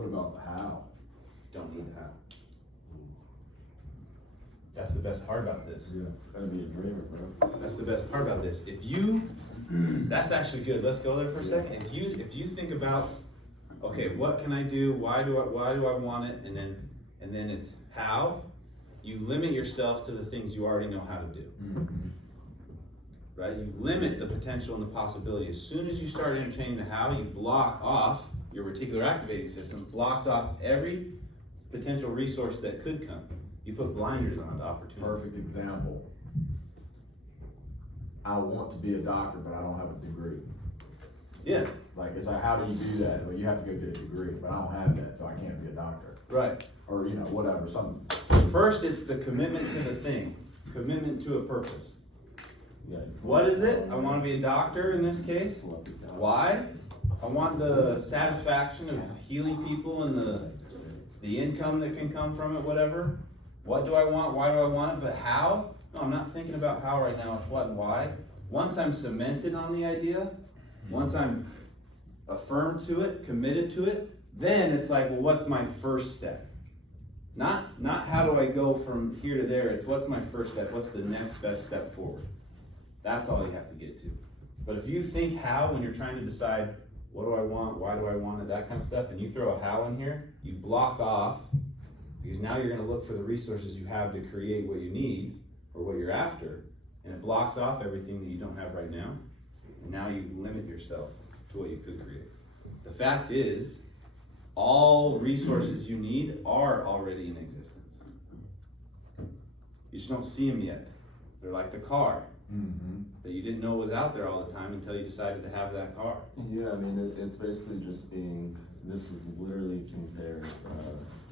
What about the how? Don't need the how. That's the best part about this. Yeah, that'd be a dreamer, bro. That's the best part about this. If you, that's actually good. Let's go there for a second. If you think about, okay, what can I do? Why do I want it? And then it's how. You limit yourself to the things you already know how to do. Mm-hmm. Right? You limit the potential and the possibility. As soon as you start entertaining the how, you block off your reticular activating system, blocks off every potential resource that could come. You put blinders on the opportunity. Perfect example. I want to be a doctor, but I don't have a degree. Yeah. Like, it's like, how do you do that? Well, you have to go get a degree, but I don't have that, so I can't be a doctor. Right. Or, you know, whatever, something. First, it's the commitment to the thing, commitment to a purpose. Yeah. What is it? I want to be a doctor in this case. Why? I want the satisfaction of healing people and the income that can come from it, whatever. What do I want? Why do I want it? But how? No, I'm not thinking about how right now. It's what and why. Once I'm cemented on the idea, once I'm affirmed to it, committed to it, then it's like, well, what's my first step? Not how do I go from here to there. It's what's my first step? What's the next best step forward? That's all you have to get to. But if you think how when you're trying to decide, what do I want? Why do I want it? That kind of stuff, and you throw a how in here, you block off, because now you're going to look for the resources you have to create what you need or what you're after, and it blocks off everything that you don't have right now, and now you limit yourself to what you could create. The fact is, all resources you need are already in existence. You just don't see them yet. They're like the car that you didn't know was out there all the time until you decided to have that car. Yeah, I mean, it's basically just being, this is literally compares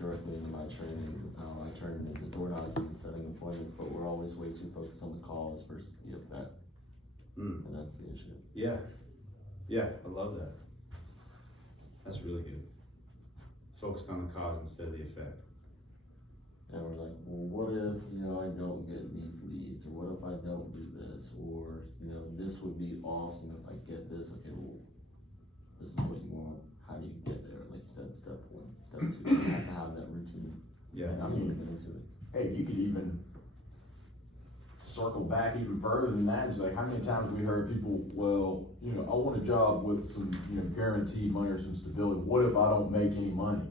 directly into my training with how I turn into door knocking and setting appointments, but we're always way too focused on the cause versus the effect. And that's the issue. Yeah. Yeah, I love that. That's really good. Focused on the cause instead of the effect. And we're like, well, what if, you know, I don't get these leads, or what if I don't do this, or, you know, this would be awesome if I get this. Okay, well, this is what you want. How do you get there? Like you said, step one, step two, you have to have that routine. Yeah. And I'm moving into it. Hey, you could even circle back even further than that. It's like, how many times we heard people, well, you know, I want a job with some, you know, guaranteed money or some stability. What if I don't make any money?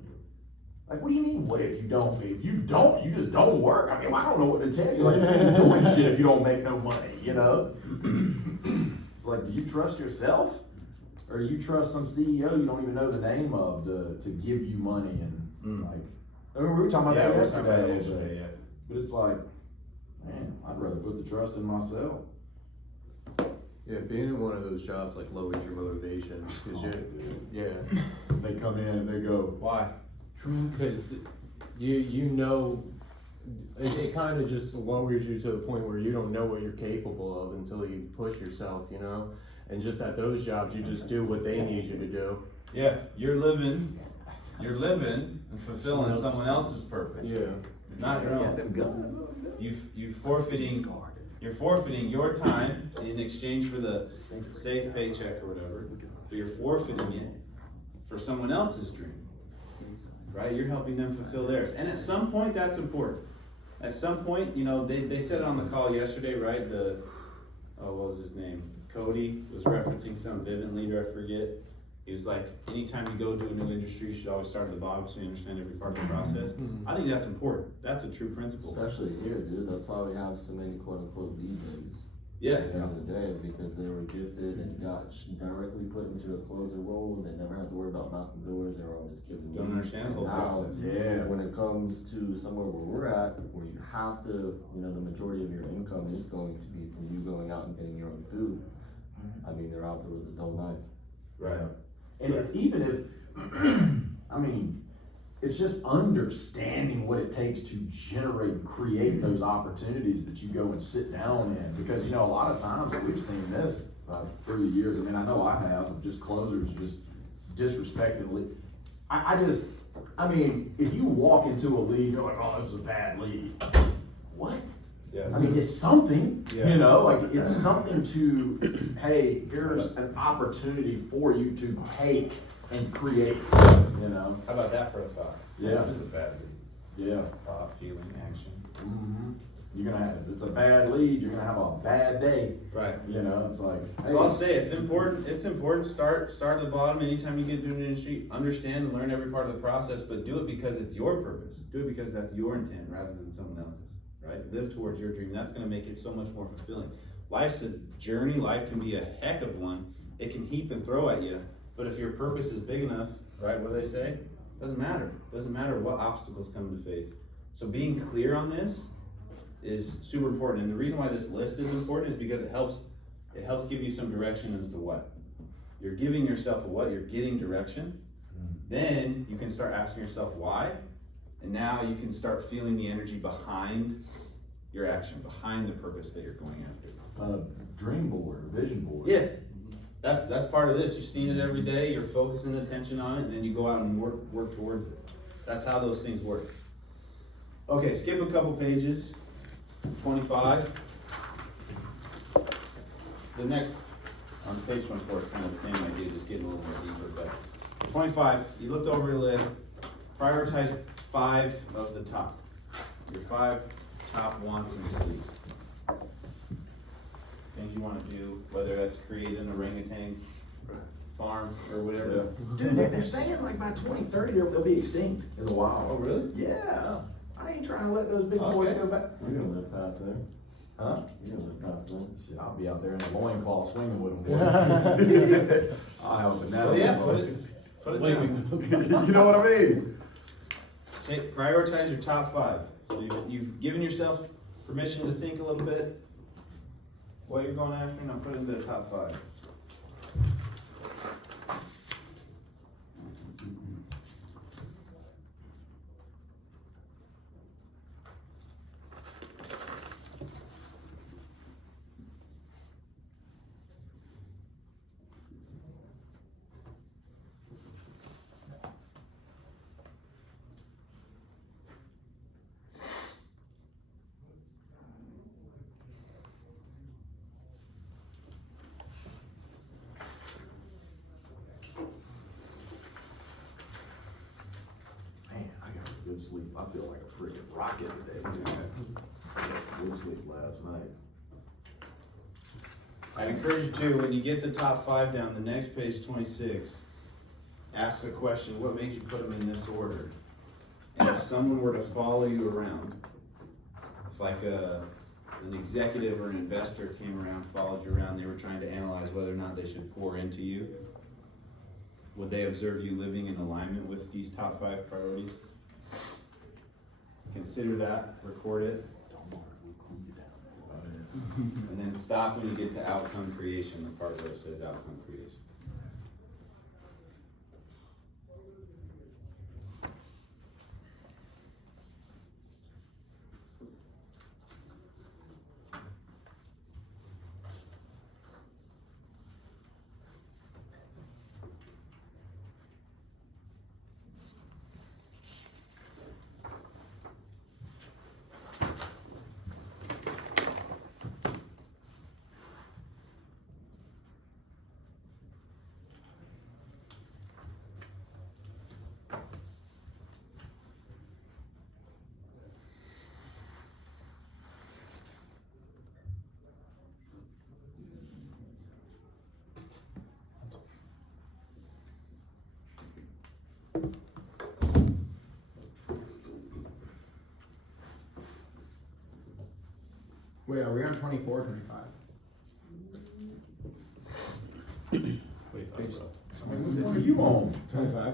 Like, what do you mean, what if you don't? If you don't, you just don't work. I mean, I don't know what to tell you. Like, you ain't doing shit if you don't make no money, you know? It's like, do you trust yourself? Or do you trust some CEO you don't even know the name of to give you money and like, I mean, we were talking about that yesterday. Yeah. But it's like, man, I'd rather put the trust in myself. Yeah, being in one of those jobs like lowers your motivation because They come in and they go, Why? because you know it kind of just lowers you to the point where you don't know what you're capable of until you push yourself, you know. And just at those jobs, you just do what they need you to do. Yeah, you're living and fulfilling someone else's purpose. Yeah. Not your own. You're forfeiting your time in exchange for the safe paycheck or whatever, but you're forfeiting it for someone else's dream, right? You're helping them fulfill theirs. And at some point, that's important. At some point, you know, they said it on the call yesterday, right? What was his name? Cody was referencing some Vivint leader, I forget. He was like, anytime you go to a new industry, you should always start at the bottom so you understand every part of the process. I think that's important. That's a true principle. Especially here, dude. That's why we have so many quote unquote lead babies. Yeah. At the end of the day, because they were gifted and got directly put into a closer role, and they never had to worry about knocking doors. They were always given. Don't understand the whole process. yeah. When it comes to somewhere where we're at, where you have to, you know, the majority of your income is going to be from you going out and getting your own food. I mean, they're out there with a dull knife. Right. And it's even if, I mean, it's just understanding what it takes to generate and create those opportunities that you go and sit down in. Because, you know, a lot of times we've seen this through the years. I mean, I know I have, of just closers just disrespectfully. I mean, if you walk into a lead, you're like, oh, this is a bad lead. What? Yeah. I mean, it's something, Yeah. you know, like it's something to, hey, here's an opportunity for you to take and create, you know? How about that for a thought? Yeah. That is a bad lead. Yeah. Thought, feeling, action. Mm-hmm. You're gonna have, if it's a bad lead, you're gonna have a bad day, Right. you know, it's like. So I'll say it's important, start at the bottom anytime you get into an industry, understand and learn every part of the process, but do it because it's your purpose. Do it because that's your intent rather than someone else's, right? Live towards your dream. That's gonna make it so much more fulfilling. Life's a journey, life can be a heck of one. It can heap and throw at you, but if your purpose is big enough, right, what do they say? Doesn't matter. Doesn't matter what obstacles come into face. So being clear on this is super important. And the reason why this list is important is because it helps give you some direction as to what. You're giving yourself a what, you're getting direction. Then you can start asking yourself why. And now you can start feeling the energy behind your action, behind the purpose that you're going after. Dream board, vision board. Yeah. That's part of this. You're seeing it every day, you're focusing attention on it, and then you go out and work towards it. That's how those things work. Okay, skip a couple pages. 25. The next, on page 24, is kind of the same idea, just getting a little more deeper, but 25, you looked over your list, prioritize 5 of the top. Your 5 top wants and needs. Things you want to do, whether that's create an orangutan farm or whatever. Dude, they're saying like by 2030 they'll be extinct in the wild. Oh, really? Yeah. I ain't trying to let those big boys Okay. go back. You're gonna live past there. Huh? You're gonna live past there. Shit, I'll be out there in the loincloth swinging with them. I'll have a So yeah, put it down. You know what I mean? Prioritize your top 5. So you've given yourself permission to think a little bit what you're going after, and I'll put it into the top 5. Man, I got a good sleep. I feel like a freaking rocket today. I got good sleep last night. I'd encourage you to, when you get the top 5 down, the next page, 26, ask the question, what made you put them in this order? And if someone were to follow you around, if like an executive or an investor came around, followed you around, they were trying to analyze whether or not they should pour into you, would they observe you living in alignment with these top 5 priorities? Consider that, record it, and then stop when you get to outcome creation, the part where it says outcome creation. Wait, are we on 24 or 25? 25, bro. What are you on? 25.